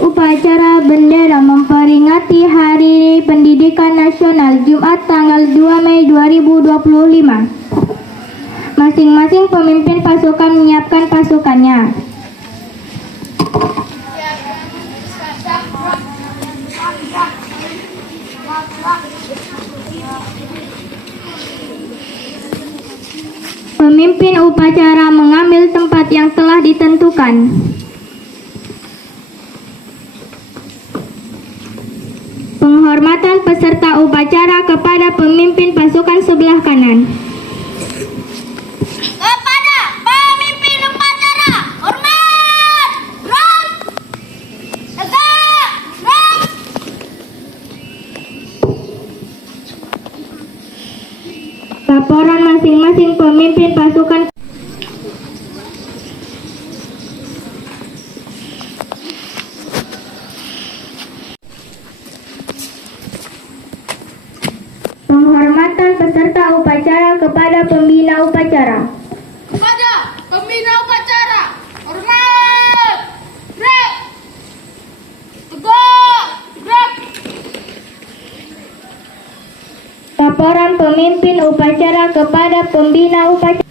Upacara bendera memperingati Hari Pendidikan Nasional Jumat tanggal 2 Mei 2025. Masing-masing pemimpin pasukan menyiapkan pasukannya. Pemimpin upacara mengambil tempat yang telah ditentukan. Penghormatan peserta upacara kepada pemimpin pasukan sebelah kanan. Kepada pemimpin upacara, hormat, gerak, tegak, gerak. Laporan masing-masing pemimpin pasukan. Penghormatan peserta upacara kepada pembina upacara. Kepada pembina upacara, hormat, gerak, tegak, gerak. Laporan pemimpin upacara kepada pembina upacara.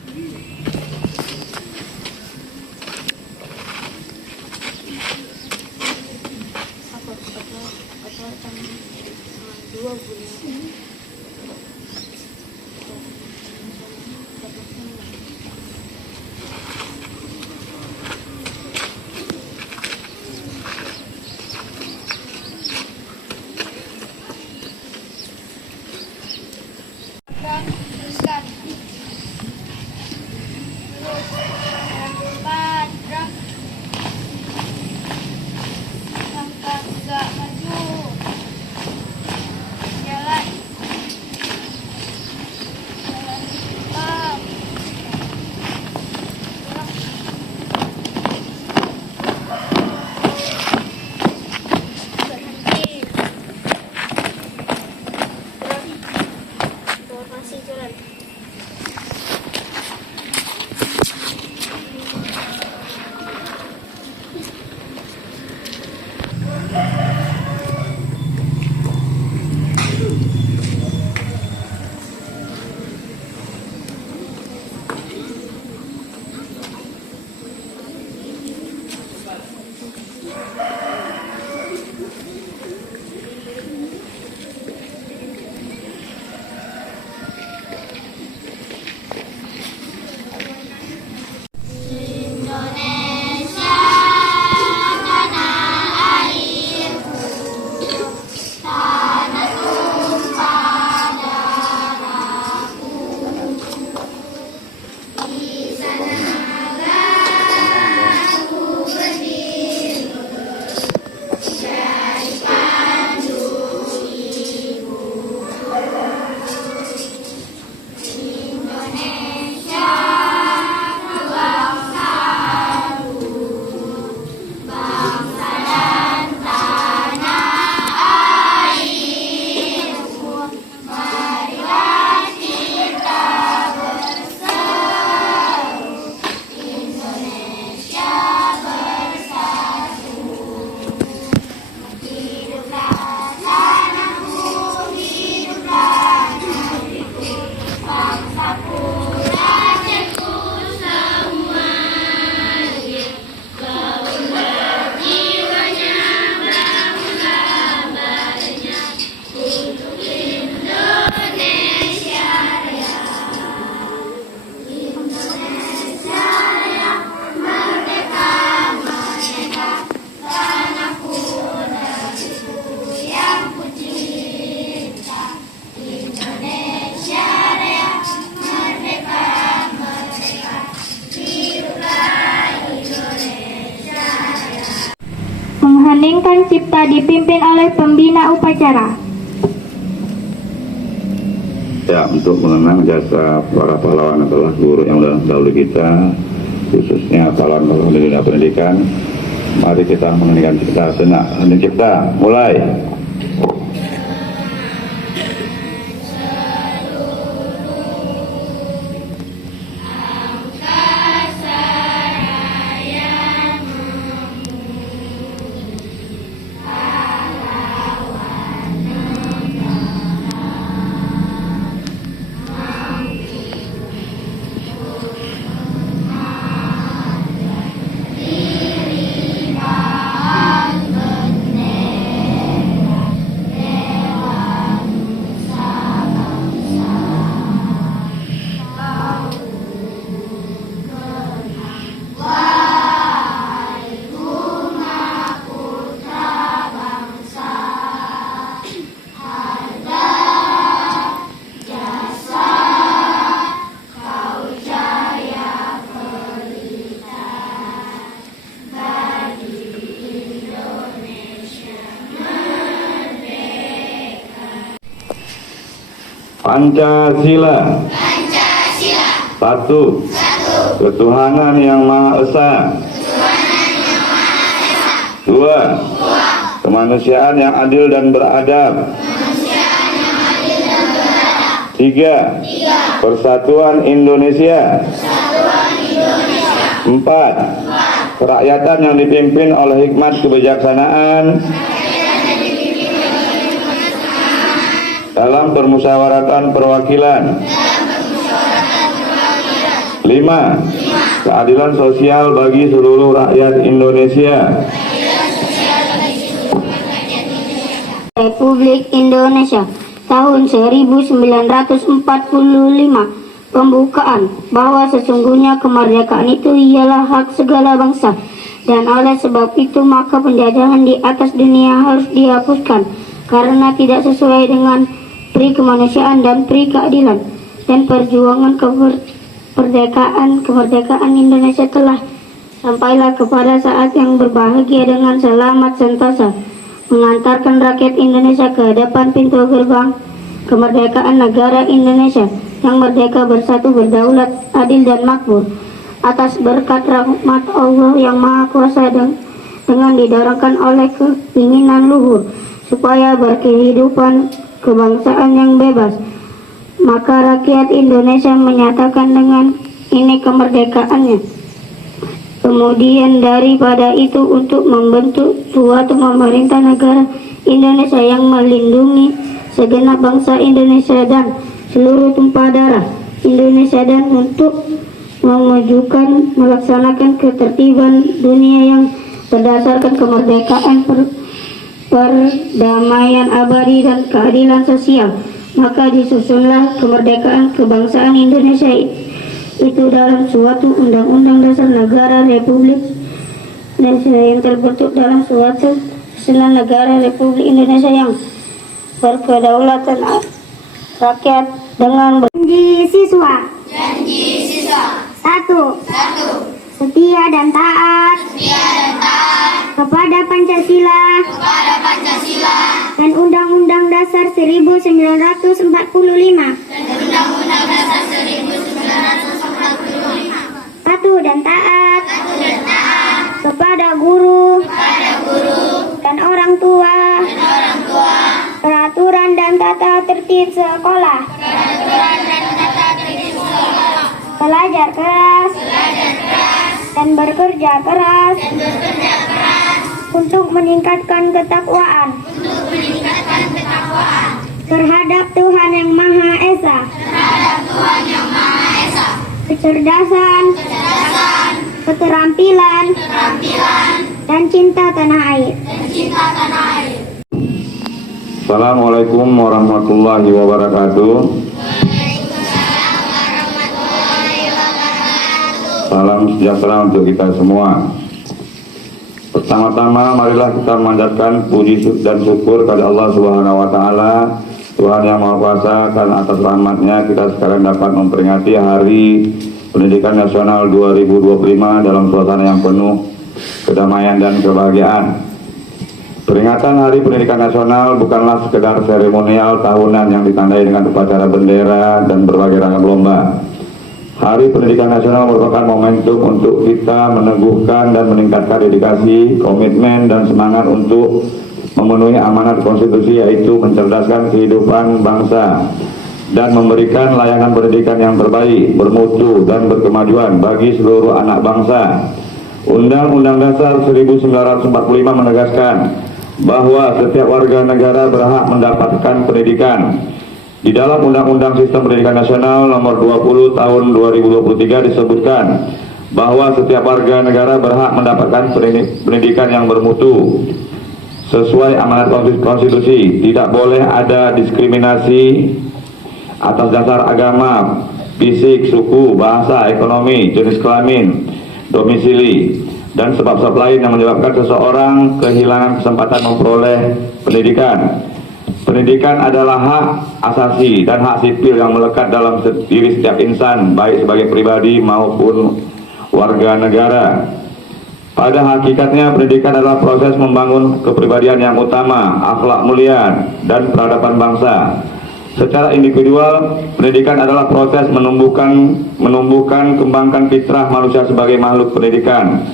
Teruskan. Terus. 4 gerak. Langkah tegak maju. Jalan. Jalan cepat. Gerak. Berhenti. Gerak. Formasi jalan. Mengheningkan cipta dipimpin oleh pembina upacara. Ya, untuk mengenang jasa para pahlawan adalah guru yang dahulu kita, khususnya pahlawan di dunia pendidikan. Mari kita mengeningkan cipta senak, hening cipta, mulai. Pancasila. Satu. Ketuhanan Yang Maha Esa. Dua. Kemanusiaan yang adil dan beradab. Tiga. Persatuan Indonesia. Empat. Kerakyatan yang dipimpin oleh hikmat kebijaksanaan dalam permusyawaratan perwakilan. 5. Keadilan sosial bagi seluruh rakyat Indonesia. Republik Indonesia tahun 1945 pembukaan bahwa sesungguhnya kemerdekaan itu ialah hak segala bangsa, dan oleh sebab itu maka penjajahan di atas dunia harus dihapuskan karena tidak sesuai dengan pri kemanusiaan dan pri keadilan, dan perjuangan kemerdekaan Indonesia telah sampailah kepada saat yang berbahagia dengan selamat sentosa, mengantarkan rakyat Indonesia ke depan pintu gerbang kemerdekaan negara Indonesia yang merdeka, bersatu, berdaulat, adil dan makmur atas berkat rahmat Allah yang Maha Kuasa, dengan didorongkan oleh keinginan luhur supaya berkehidupan kebangsaan yang bebas. Maka rakyat Indonesia menyatakan dengan ini kemerdekaannya. Kemudian daripada itu untuk membentuk suatu pemerintah negara Indonesia yang melindungi segenap bangsa Indonesia dan seluruh tumpah darah Indonesia, dan untuk melaksanakan ketertiban dunia yang berdasarkan kemerdekaan, perdamaian abadi dan keadilan sosial. Maka disusunlah kemerdekaan kebangsaan Indonesia itu dalam suatu undang-undang dasar negara Republik Indonesia yang terbentuk dalam suatu susunan negara Republik Indonesia yang berkedaulatan rakyat dengan Janji siswa. 1. Setia dan taat kepada Pancasila dan Undang-Undang Dasar 1945. Satu, dan taat kepada guru dan orang tua, peraturan dan tata tertib sekolah, belajar keras dan bekerja keras untuk meningkatkan ketakwaan terhadap Tuhan Yang Maha Esa, kecerdasan, keterampilan, dan cinta tanah air. Assalamualaikum warahmatullahi wabarakatuh. Salam sejahtera untuk kita semua. Pertama-tama marilah kita memanjatkan puji dan syukur kepada Allah Subhanahu wa taala, Tuhan Yang Maha Kuasa, karena atas rahmatnya kita sekarang dapat memperingati Hari Pendidikan Nasional 2025 dalam suasana yang penuh kedamaian dan kebahagiaan. Peringatan Hari Pendidikan Nasional bukanlah sekedar seremonial tahunan yang ditandai dengan upacara bendera dan berbagai ragam lomba. Hari Pendidikan Nasional merupakan momentum untuk kita meneguhkan dan meningkatkan dedikasi, komitmen, dan semangat untuk memenuhi amanat konstitusi, yaitu mencerdaskan kehidupan bangsa dan memberikan layanan pendidikan yang terbaik, bermutu, dan berkemajuan bagi seluruh anak bangsa. Undang-Undang Dasar 1945 menegaskan bahwa setiap warga negara berhak mendapatkan pendidikan. Di dalam Undang-Undang Sistem Pendidikan Nasional Nomor 20 Tahun 2023 disebutkan bahwa setiap warga negara berhak mendapatkan pendidikan yang bermutu sesuai amanat konstitusi. Tidak boleh ada diskriminasi atas dasar agama, fisik, suku, bahasa, ekonomi, jenis kelamin, domisili, dan sebab-sebab lain yang menyebabkan seseorang kehilangan kesempatan memperoleh pendidikan. Pendidikan adalah hak asasi dan hak sipil yang melekat dalam diri setiap insan, baik sebagai pribadi maupun warga negara. Pada hakikatnya, pendidikan adalah proses membangun kepribadian yang utama, akhlak mulia, dan peradaban bangsa. Secara individual, pendidikan adalah proses menumbuhkan, kembangkan fitrah manusia sebagai makhluk pendidikan,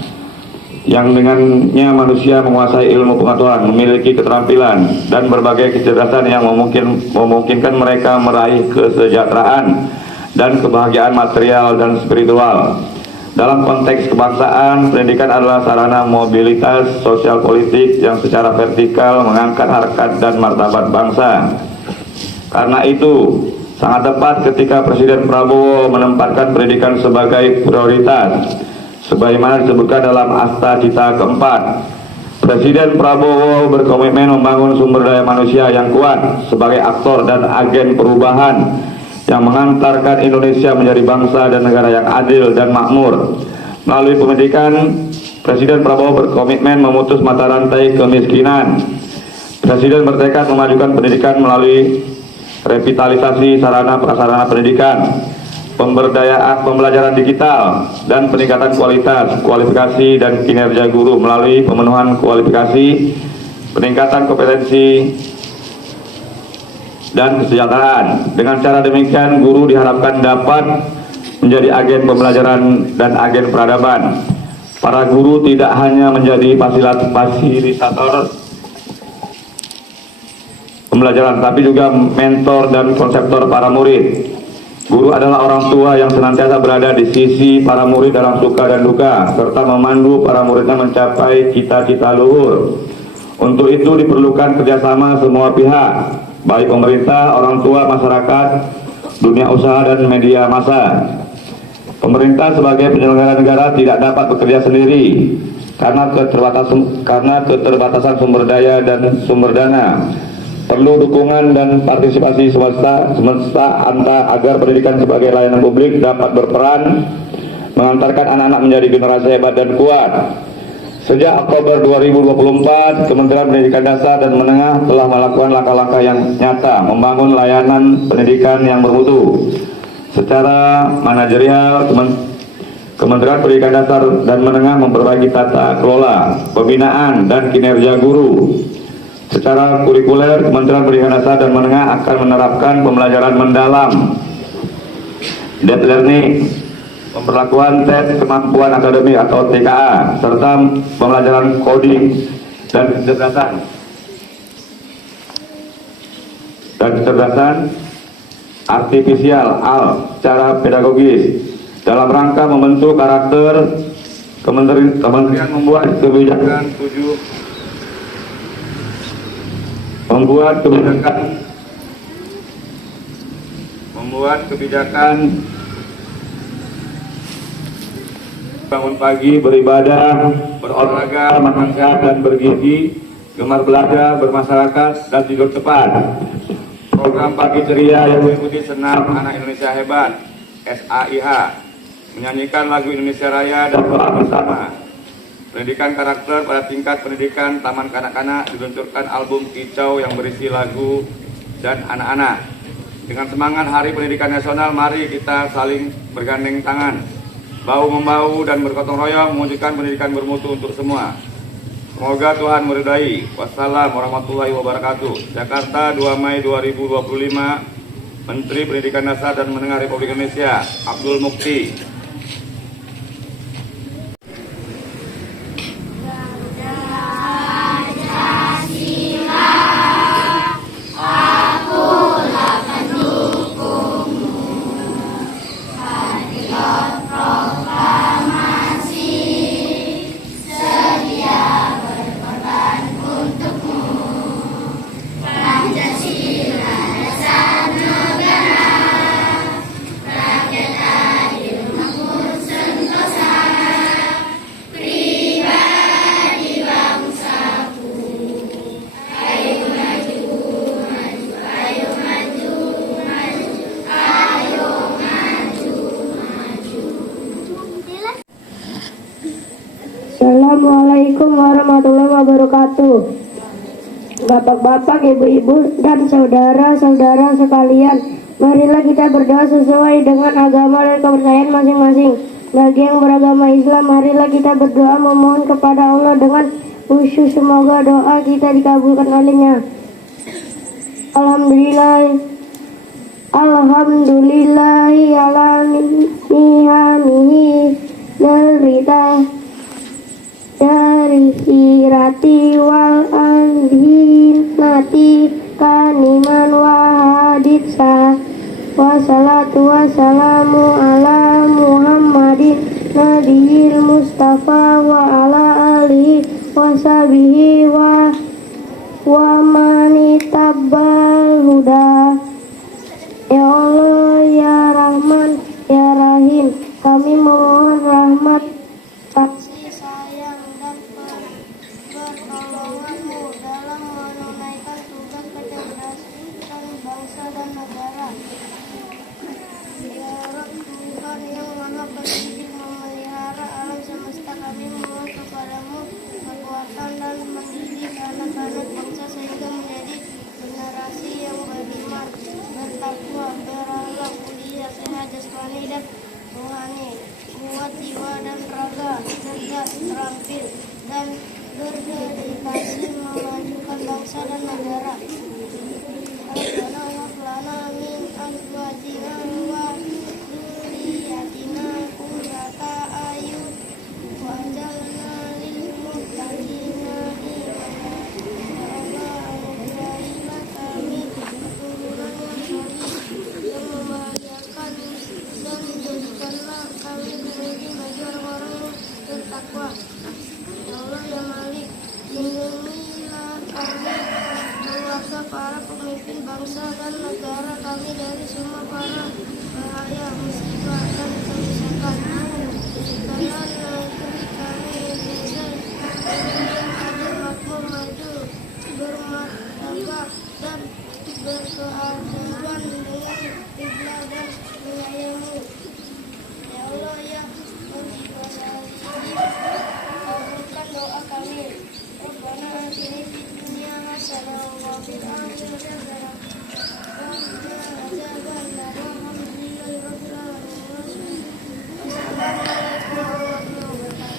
yang dengannya manusia menguasai ilmu pengetahuan, memiliki keterampilan dan berbagai kecerdasan yang memungkinkan mereka meraih kesejahteraan dan kebahagiaan material dan spiritual. Dalam konteks kebangsaan, pendidikan adalah sarana mobilitas sosial politik yang secara vertikal mengangkat harkat dan martabat bangsa. Karena itu, sangat tepat ketika Presiden Prabowo menempatkan pendidikan sebagai prioritas, sebagaimana disebutkan dalam Asta Cita keempat. Presiden Prabowo berkomitmen membangun sumber daya manusia yang kuat sebagai aktor dan agen perubahan yang mengantarkan Indonesia menjadi bangsa dan negara yang adil dan makmur. Melalui pendidikan, Presiden Prabowo berkomitmen memutus mata rantai kemiskinan. Presiden bertekad memajukan pendidikan melalui revitalisasi sarana prasarana pendidikan, pemberdayaan pembelajaran digital, dan peningkatan kualitas, kualifikasi, dan kinerja guru melalui pemenuhan kualifikasi, peningkatan kompetensi, dan kesejahteraan. Dengan cara demikian, guru diharapkan dapat menjadi agen pembelajaran dan agen peradaban. Para guru tidak hanya menjadi fasilitator pembelajaran, tapi juga mentor dan konseptor para murid. Guru adalah orang tua yang senantiasa berada di sisi para murid dalam suka dan duka, serta memandu para muridnya mencapai cita-cita luhur. Untuk itu diperlukan kerjasama semua pihak, baik pemerintah, orang tua, masyarakat, dunia usaha, dan media massa. Pemerintah sebagai penyelenggara negara tidak dapat bekerja sendiri karena keterbatasan sumber daya dan sumber dana. Perlu dukungan dan partisipasi semesta agar pendidikan sebagai layanan publik dapat berperan mengantarkan anak-anak menjadi generasi hebat dan kuat. Sejak Oktober 2024, Kementerian Pendidikan Dasar dan Menengah telah melakukan langkah-langkah yang nyata membangun layanan pendidikan yang bermutu. Secara manajerial, Kementerian Pendidikan Dasar dan Menengah memperbaiki tata kelola, pembinaan, dan kinerja guru. Secara kurikuler, Kementerian Pendidikan Dasar dan Menengah akan menerapkan pembelajaran mendalam, deep learning, pemberlakuan tes kemampuan akademik atau TKA, serta pembelajaran coding dan kecerdasan artifisial secara pedagogis. Dalam rangka membentuk karakter, Kementerian membuat kebijakan bangun pagi, beribadah, berolahraga, makan sehat dan bergizi, gemar belajar, bermasyarakat, dan tidur cepat. Program Pagi Ceria yang mengikuti Senam Anak Indonesia Hebat (SAIH), menyanyikan lagu Indonesia Raya dan doa bersama. Pendidikan karakter pada tingkat pendidikan taman kanak-kanak diluncurkan album Kicau yang berisi lagu dan anak-anak. Dengan semangat Hari Pendidikan Nasional, mari kita saling bergandeng tangan, bahu-membahu dan bergotong royong mewujudkan pendidikan bermutu untuk semua. Semoga Tuhan meridai. Wassalamualaikum warahmatullahi wabarakatuh. Jakarta, 2 Mei 2025. Menteri Pendidikan Dasar dan Menengah Republik Indonesia, Abdul Mukti. Assalamualaikum warahmatullahi wabarakatuh. Bapak-bapak, ibu-ibu, dan saudara-saudara sekalian, marilah kita berdoa sesuai dengan agama dan kepercayaan masing-masing. Bagi yang beragama Islam, marilah kita berdoa memohon kepada Allah dengan khusyuk, semoga doa kita dikabulkan olehnya. Alhamdulillah Alhamdulillahi ala nihanihi derita dari hirati wal anhinati kaniman wahaditsa wassalatu wassalamu ala Muhammadin nabiyil mustafa wa ala alihi washabihi wa manitabal huda. Ya Allah, ya Rahman, ya Rahim, kami memohon rahmat, kasih sayang dan pertolonganmu dalam menunaikan tugas kecerdasan bangsa dan negara. Ya Rabb, Tuhan yang maha pendidik memelihara alam semesta, kami memohon kepadamu kekuatan dan mendidik anak-anak bangsa sehingga menjadi generasi yang beriman, bertakwa, berakhlak mulia, sehat jasmani dan rohani, kuat jiwa dan raga, cerdas, terampil, dan berdedikasi memajukan bangsa dan negara. Rabbana hab lana min azwajina wa dzurriyyatina qurrata a'yun waj'alna lil muttaqina imama. Ya Allah, anugerahilah kami keturunan yang saleh yang membahagiakan dan jadikanlah kami pemimpin bagi orang-orang yang bertakwa. Ya Allah, ya Malik, lindungilah kami, keluarga para pemimpin bangsa dan negara kami dari semua para bahaya, musibah dan kerusakan. Jadikanlah negeri kami Indonesia yang adil, makmur, maju, bermartabat dan berkeadaban dengan kiblat dan wilayahmu. Ya Allah, ya kabulkan doa kami. Rabbana atina fid dunya hasanah wa fil akhirati hasanah wa qina adzabannar. Alhamdulillahi rabbil alamin. Wassalamualaikum warahmatullahi wabarakatuh.